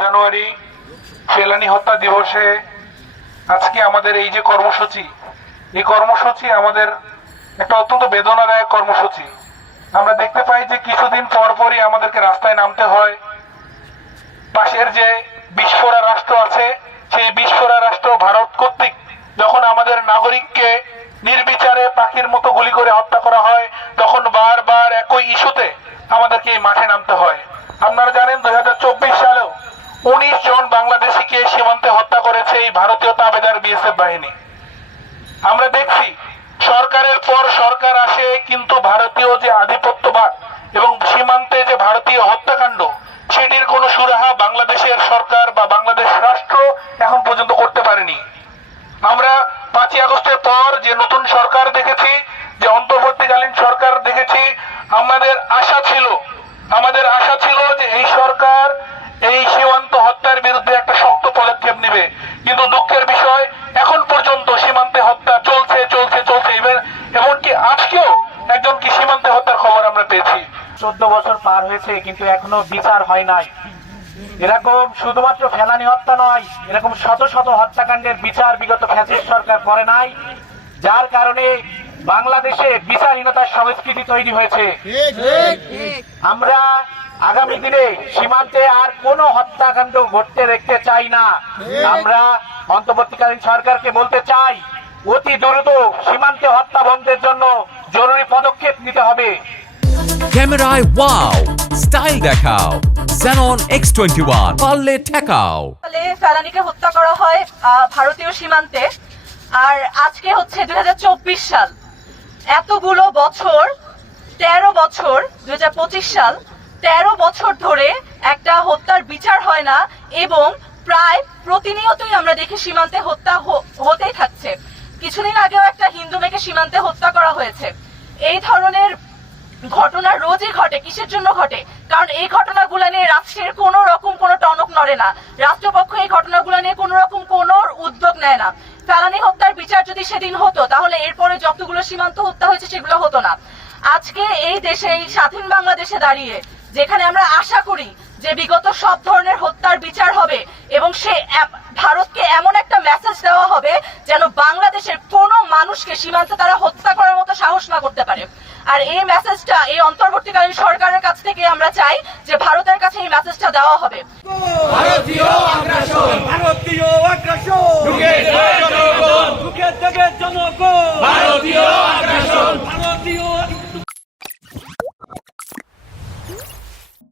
জানুয়ারি ফেলানী হত্যা দিবসে আজকে আমাদের এই যে কর্মসূচি, এই কর্মসূচি আমাদের একটা অত্যন্ত বেদনাদায়ক কর্মসূচি। আমরা দেখতে পাই যে কিছুদিন পরপরই আমাদেরকে রাস্তায় নামতে হয়। পাশের যে বিস্ফোরা রাষ্ট্র আছে, সেই বিস্ফোরা রাষ্ট্র ভারত কর্তৃক যখন আমাদের নাগরিককে নির্বিচারে পাখির মতো গুলি করে হত্যা করা হয়, তখন বারবার একই ইস্যুতে আমাদেরকে এই মাঠে নামতে হয়। আপনারা জানেন 2024 সালেও 19 জন বাংলাদেশিকে সীমান্তে হত্যা করেছে এই ভারতীয় তাবেদার বিএসএফ বাহিনী। আমরা দেখছি সরকারের পর সরকার আসে, কিন্তু ভারতীয় যে আধিপত্যবাদ এবং সীমান্তে যে ভারতীয় হত্যাকাণ্ড, সেটির কোনো সুরাহা বাংলাদেশের সরকার বা বাংলাদেশ রাষ্ট্র এখন পর্যন্ত করতে পারেনি। আমরা 5ই আগস্টের পর যে নতুন সরকার দেখেছি, যে অন্তর্বর্তীকালীন সরকার দেখেছি, আমাদের আশা ছিল যে এই সরকার এই সীমান্ত হত্যার বিরুদ্ধে একটা শক্ত পদক্ষেপ নেবে, কিন্তু দুঃখের বিষয় এখন পর্যন্ত সীমান্তে হত্যা চলছে। এমনকি আজকেও একজন কি সীমান্তে হত্যার খবর আমরা পেয়েছি। 14 বছর পার হয়েছে, কিন্তু এখনো বিচার হয় নাই। এরকম শুধুমাত্র ফেলানী হত্যা নয়, এরকম শত শত হত্যাকাণ্ডের বিচার বিগত ফ্যাসিস্ট সরকার করে নাই, যার কারণে বাংলাদেশে বিচারহীনতার সংস্কৃতি তৈরি হয়েছে। আমরা আগামী দিনে সীমান্তে আর কোনো হত্যাকাণ্ড ঘটতে দেখতে চাই না। আমরা অন্তর্বর্তীকালীন সরকারকে বলতে চাই, অতি দ্রুত সীমান্তে হত্যা বন্ধের জন্য জরুরি পদক্ষেপ নিতে হবে। ক্যামেরায় ওয়াও, স্টাইল দেখাও, Xenon X21 পারলে ঠেকাও। ফেলানীকে হত্যা করা হয় ভারতীয় সীমান্তে, আর আজকে হচ্ছে 2024 সাল। এতগুলো বছর, 13 বছর, 2025 সাল, 13 বছর ধরে একটা হত্যার বিচার হয় না, এবং প্রায় প্রতিনিয়তই আমরা দেখি সীমান্তে হত্যা হতেই থাকছে। কিছুদিন আগেও একটা হিন্দু মেয়েকে সীমান্তে হত্যা করা হয়েছে। এই ধরনের ঘটনা রোজই ঘটে। কিসের জন্য ঘটে? কারণ এই ঘটনাগুলো নিয়ে রাষ্ট্রের কোনো রকম কোনো টনক নড়ে না। রাষ্ট্রপক্ষ এই ঘটনাগুলো নিয়ে কোনো রকম কোনো উদ্যোগ নেয় না। ফেলানী হত্যার বিচার যদি সেদিন হতো, তাহলে এরপরে যতগুলো সীমান্ত হত্যা হয়েছে সেগুলো হতো না। আজকে এই দেশে, এই স্বাধীন বাংলাদেশে দাঁড়িয়ে, যেখানে আমরা আশা করি যে বিগত সব ধরনের হত্যার বিচার হবে এবং সে ভারতকে এমন একটা মেসেজ দেওয়া হবে যেন বাংলাদেশের কোনো মানুষকে সীমান্তে তারা হত্যা করার মতো সাহস না করতে পারে। আর এই মেসেজটা এই অন্তর্বর্তীকালীন সরকারের কাছ থেকে আমরা চাই যে ভারতের কাছে এই মেসেজটা দেওয়া হবে। ভারতীয় আগ্রাসন, ভারতীয় আগ্রাসন, জনগণ, জনগণ।